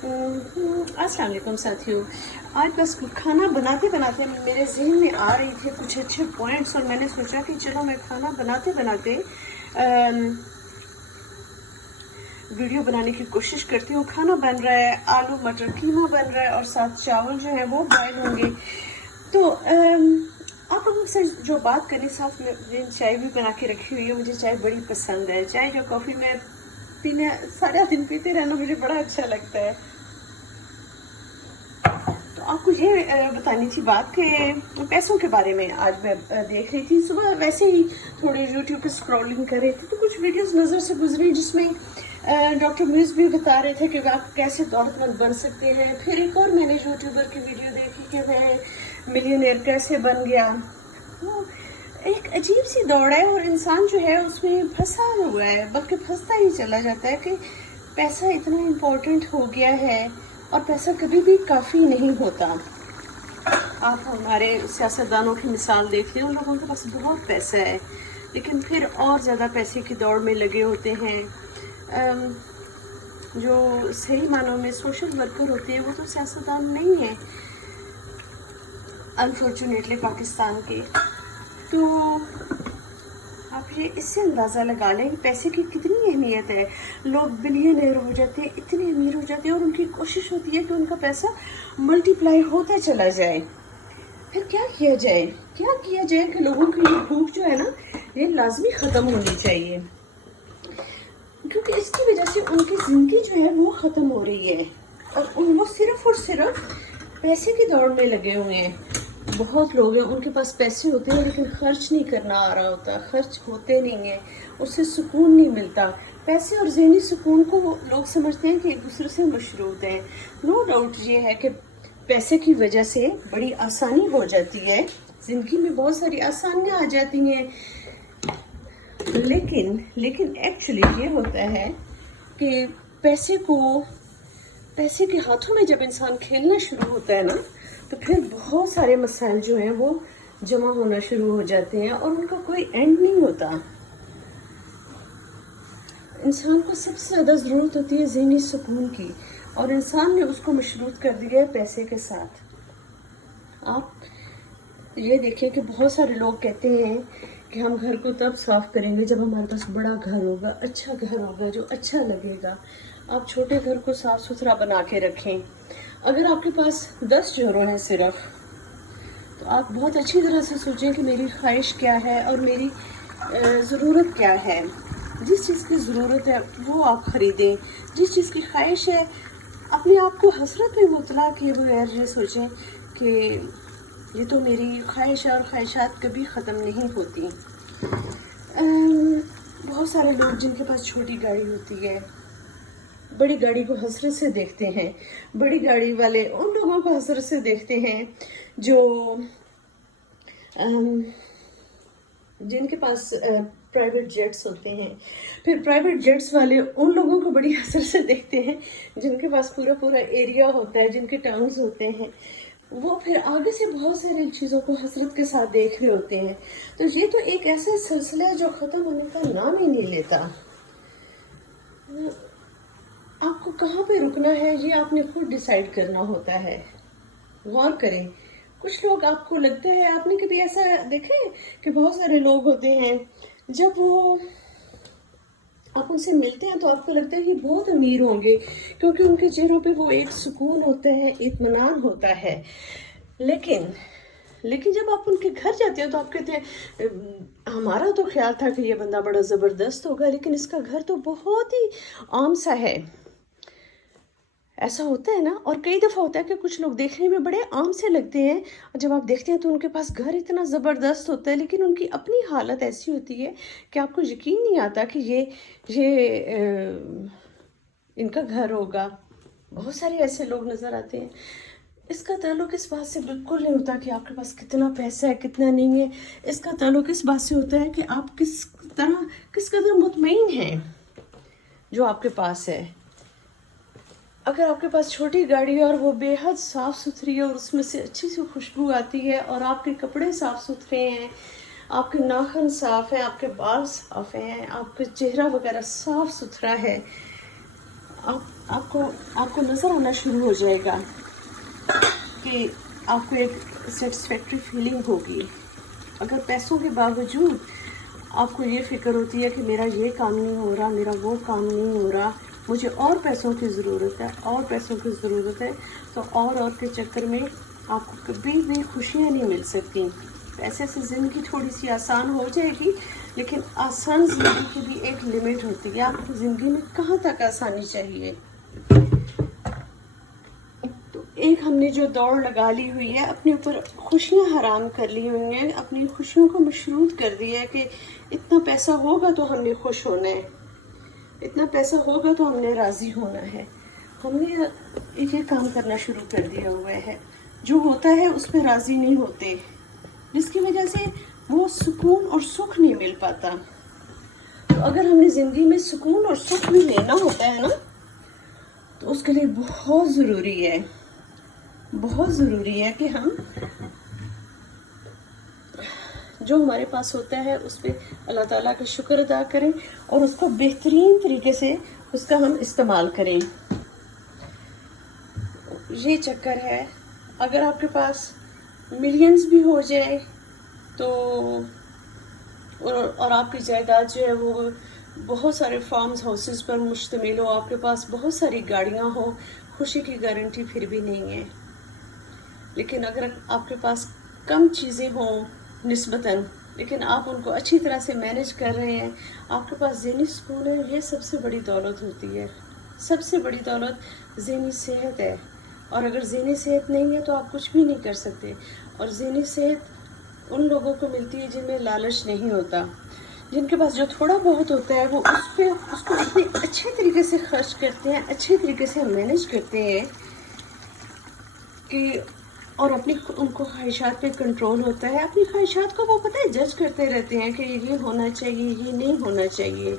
अस्सलाम वालेकुम साथियों। आज बस खाना बनाते बनाते मेरे जहन में आ रही थी कुछ अच्छे पॉइंट्स, और मैंने सोचा कि चलो मैं खाना बनाते बनाते वीडियो बनाने की कोशिश करती हूँ। खाना बन रहा है, आलू मटर कीमा बन रहा है और साथ चावल जो है वो बॉयल होंगे। तो आप लोगों से जो बात करनी, साथ में चाय भी बना के रखी हुई है। मुझे चाय बड़ी पसंद है। चाय या कॉफ़ी में पीने सारा दिन पीते रहना मुझे बड़ा अच्छा लगता है। तो आपको ये बतानी थी बात कि पैसों के बारे में आज मैं देख रही थी। सुबह वैसे ही थोड़ी यूट्यूब पे स्क्रॉलिंग कर रही थी तो कुछ वीडियोस नज़र से गुजरी जिसमें डॉक्टर मुइज़ भी बता रहे थे कि आप कैसे दौलतमंद बन सकते हैं। फिर एक और मैंने यूट्यूबर की वीडियो देखी कि वह मिलियनेयर कैसे बन गया। तो एक अजीब सी दौड़ है और इंसान जो है उसमें फंसा हुआ है, बल्कि फंसता ही चला जाता है कि पैसा इतना इम्पोर्टेंट हो गया है और पैसा कभी भी काफ़ी नहीं होता। आप हमारे सियासतदानों की मिसाल देख लें, उन लोगों के पास बहुत पैसा है लेकिन फिर और ज़्यादा पैसे की दौड़ में लगे होते हैं। जो सही मानों में सोशल वर्कर होते हैं वो तो सियासतदान नहीं है अनफॉर्चुनेटली पाकिस्तान के। तो आप ये इससे अंदाज़ा लगा लें कि पैसे की कितनी अहमियत है। लोग बिलियनर हो जाते हैं, इतने अमीर हो जाते हैं और उनकी कोशिश होती है कि उनका पैसा मल्टीप्लाई होता चला जाए। फिर क्या किया जाए कि लोगों की ये भूख जो है ना, ये लाजमी ख़त्म होनी चाहिए, क्योंकि इसकी वजह से उनकी ज़िंदगी जो है वो ख़त्म हो रही है और वो सिर्फ़ और सिर्फ पैसे की दौड़ में लगे हुए हैं। बहुत लोग हैं, उनके पास पैसे होते हैं लेकिन खर्च नहीं करना आ रहा होता, खर्च होते नहीं हैं, उससे सुकून नहीं मिलता। पैसे और ज़हनी सुकून को लोग समझते हैं कि एक दूसरे से मशरूत हैं। नो डाउट ये है कि पैसे की वजह से बड़ी आसानी हो जाती है, ज़िंदगी में बहुत सारी आसानियाँ आ जाती हैं, लेकिन एक्चुअली ये होता है कि पैसे के हाथों में जब इंसान खेलना शुरू होता है ना, तो फिर बहुत सारे मसाइल जो हैं वो जमा होना शुरू हो जाते हैं और उनका कोई एंड नहीं होता। इंसान को सबसे ज़्यादा ज़रूरत होती है ज़हनी सुकून की, और इंसान ने उसको मशरूत कर दिया है पैसे के साथ। आप ये देखिए कि बहुत सारे लोग कहते हैं कि हम घर को तब साफ़ करेंगे जब हमारे पास बड़ा घर होगा, अच्छा घर होगा, जो अच्छा लगेगा। आप छोटे घर को साफ़ सुथरा बना के रखें। अगर आपके पास 10 जोड़ों हैं सिर्फ, तो आप बहुत अच्छी तरह से सोचें कि मेरी ख्वाहिश क्या है और मेरी ज़रूरत क्या है। जिस चीज़ की ज़रूरत है वो आप ख़रीदें, जिस चीज़ की ख्वाहिश है अपने आप को हसरत में मुबतला किए बगैर ये सोचें कि ये तो मेरी ख्वाहिश है और ख्वाहिशात कभी ख़त्म नहीं होती। बहुत सारे लोग जिनके पास छोटी गाड़ी होती है बड़ी गाड़ी को हसरत से देखते हैं। बड़ी गाड़ी वाले उन लोगों को हसरत से देखते हैं जो जिनके पास प्राइवेट जेट्स होते हैं। फिर प्राइवेट जेट्स वाले उन लोगों को बड़ी हसरत से देखते हैं जिनके पास पूरा पूरा एरिया होता है, जिनके टाउन्स होते हैं। वो फिर आगे से बहुत सारी चीज़ों को हसरत के साथ देख रहे होते हैं। तो ये तो एक ऐसा सिलसिला है जो ख़त्म होने का नाम ही नहीं लेता। आपको कहाँ पे रुकना है ये आपने खुद डिसाइड करना होता है। गौर करें, कुछ लोग आपको लगता है, आपने कभी ऐसा देखा है कि बहुत सारे लोग होते हैं जब वो आप उनसे मिलते हैं तो आपको लगता है कि बहुत अमीर होंगे, क्योंकि उनके चेहरों पे वो एक सुकून होता है, इत्मीनान होता है। लेकिन जब आप उनके घर जाते हैं तो आप कहते हैं हमारा तो ख्याल था कि ये बंदा बड़ा ज़बरदस्त होगा, लेकिन इसका घर तो बहुत ही आम सा है। ऐसा होता है ना। और कई दफ़ा होता है कि कुछ लोग देखने में बड़े आम से लगते हैं और जब आप देखते हैं तो उनके पास घर इतना ज़बरदस्त होता है, लेकिन उनकी अपनी हालत ऐसी होती है कि आपको यकीन नहीं आता कि इनका घर होगा। बहुत सारे ऐसे लोग नज़र आते हैं। इसका ताल्लुक़ इस बात से बिल्कुल नहीं होता कि आपके पास कितना पैसा है कितना नहीं है। इसका ताल्लुक़ इस बात से होता है कि आप किस कदर मुतमईन हैं जो आपके पास है। अगर आपके पास छोटी गाड़ी है और वो बेहद साफ़ सुथरी है और उसमें से अच्छी सी खुशबू आती है और आपके कपड़े साफ़ सुथरे हैं, आपके नाखून साफ़ हैं, आपके बाल साफ़ हैं, आपका चेहरा वगैरह साफ़ सुथरा है, आपको नज़र आना शुरू हो जाएगा कि आपको एक सेटिस्फैक्ट्री फीलिंग होगी। अगर पैसों के बावजूद आपको ये फ़िक्र होती है कि मेरा ये काम नहीं हो रहा, मेरा वो काम नहीं हो रहा, मुझे और पैसों की ज़रूरत है, और पैसों की ज़रूरत है, तो और के चक्कर में आपको कभी भी खुशियाँ नहीं मिल सकती। पैसे से ज़िंदगी थोड़ी सी आसान हो जाएगी, लेकिन आसान ज़िंदगी की भी एक लिमिट होती है। आपकी ज़िंदगी में कहाँ तक आसानी चाहिए? तो एक हमने जो दौड़ लगा ली हुई है, अपने ऊपर खुशियाँ हराम कर ली हुई हैं, अपनी खुशियों को मशरूत कर दिया है कि इतना पैसा होगा तो हमने खुश होना है, इतना पैसा होगा तो हमने राज़ी होना है। हमने ये काम करना शुरू कर दिया हुआ है। जो होता है उस पर राज़ी नहीं होते, जिसकी वजह से वो सुकून और सुख नहीं मिल पाता। तो अगर हमने ज़िंदगी में सुकून और सुख भी लेना होता है ना, तो उसके लिए बहुत ज़रूरी है कि हम जो हमारे पास होता है उस पर अल्लाह ताला का शुक्र अदा करें और उसको बेहतरीन तरीके से उसका हम इस्तेमाल करें। ये चक्कर है। अगर आपके पास मिलियंस भी हो जाए तो और आपकी जायदाद जो है वो बहुत सारे फार्म्स हाउसेस पर मुश्तमिल हो, आपके पास बहुत सारी गाड़ियाँ हो, खुशी की गारंटी फिर भी नहीं है। लेकिन अगर आपके पास कम चीज़ें हों निस्बतन, लेकिन आप उनको अच्छी तरह से मैनेज कर रहे हैं, आपके पास ज़हनी सुकून है, ये सबसे बड़ी दौलत होती है। सबसे बड़ी दौलत ज़हनी सेहत है, और अगर ज़हनी सेहत नहीं है तो आप कुछ भी नहीं कर सकते। और ज़हनी सेहत उन लोगों को मिलती है जिनमें लालच नहीं होता, जिनके पास जो थोड़ा बहुत होता है वो उसको इतने अच्छे तरीके से खर्च करते हैं, अच्छे तरीके से मैनेज करते हैं कि और उनको ख्वाहिशात पे कंट्रोल होता है। अपनी ख्वाहिशात को वो पता है जज करते रहते हैं कि ये होना चाहिए, ये नहीं होना चाहिए।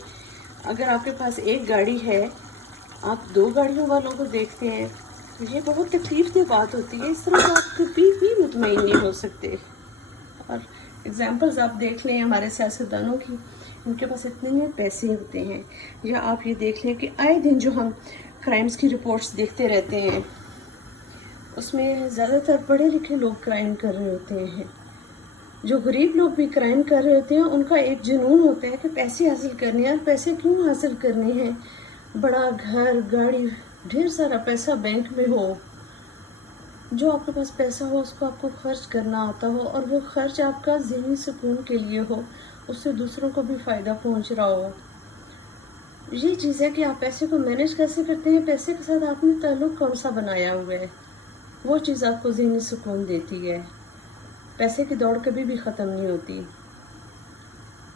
अगर आपके पास एक गाड़ी है, आप 2 गाड़ियों वालों को देखते हैं, तो ये बहुत तकलीफ की बात होती है। इस तरह आप कभी भी मुतमईन नहीं हो सकते। और एग्जांपल्स आप देख लें हमारे सियासतदानों की, उनके पास इतने पैसे होते हैं। या आप ये देख लें कि आए दिन जो हम क्राइम्स की रिपोर्ट्स देखते रहते हैं, उसमें ज़्यादातर पढ़े लिखे लोग क्राइम कर रहे होते हैं। जो गरीब लोग भी क्राइम कर रहे होते हैं, उनका एक जुनून होता है कि पैसे हासिल करने हैं। और पैसे क्यों हासिल करने हैं? बड़ा घर, गाड़ी, ढेर सारा पैसा बैंक में हो, जो आपके पास पैसा हो उसको आपको खर्च करना आता हो, और वो खर्च आपका ज़हनी सुकून के लिए हो, उससे दूसरों को भी फ़ायदा पहुंच रहा हो। ये चीज़ है कि आप पैसे को मैनेज कैसे करते हैं, पैसे के साथ आपने ताल्लुक़ कौन सा बनाया हुआ है, वो चीज़ आपको ज़हनी सुकून देती है। पैसे की दौड़ कभी भी ख़त्म नहीं होती।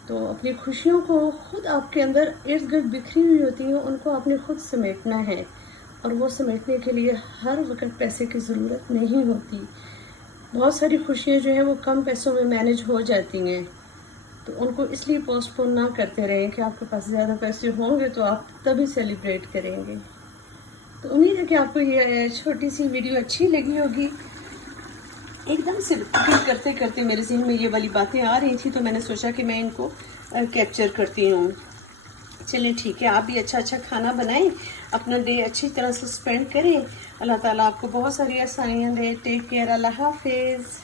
तो अपनी खुशियों को खुद आपके अंदर इर्द गिर्द बिखरी हुई होती हैं, उनको आपने खुद समेटना है। और वो समेटने के लिए हर वक्त पैसे की ज़रूरत नहीं होती। बहुत सारी खुशियाँ जो हैं वो कम पैसों में मैनेज हो जाती हैं। तो उनको इसलिए पोस्टपोन ना करते रहें कि आपके पास ज़्यादा पैसे होंगे तो आप तभी सेलिब्रेट करेंगे। तो उम्मीद है कि आपको ये छोटी सी वीडियो अच्छी लगी होगी। एकदम से करते करते मेरे ज़हन में ये वाली बातें आ रही थी, तो मैंने सोचा कि मैं इनको कैप्चर करती हूँ। चलिए ठीक है, आप भी अच्छा खाना बनाएं, अपना डे अच्छी तरह से स्पेंड करें। अल्लाह ताला आपको बहुत सारी आसानियाँ दे। टेक केयर, अल्लाह हाफिज़।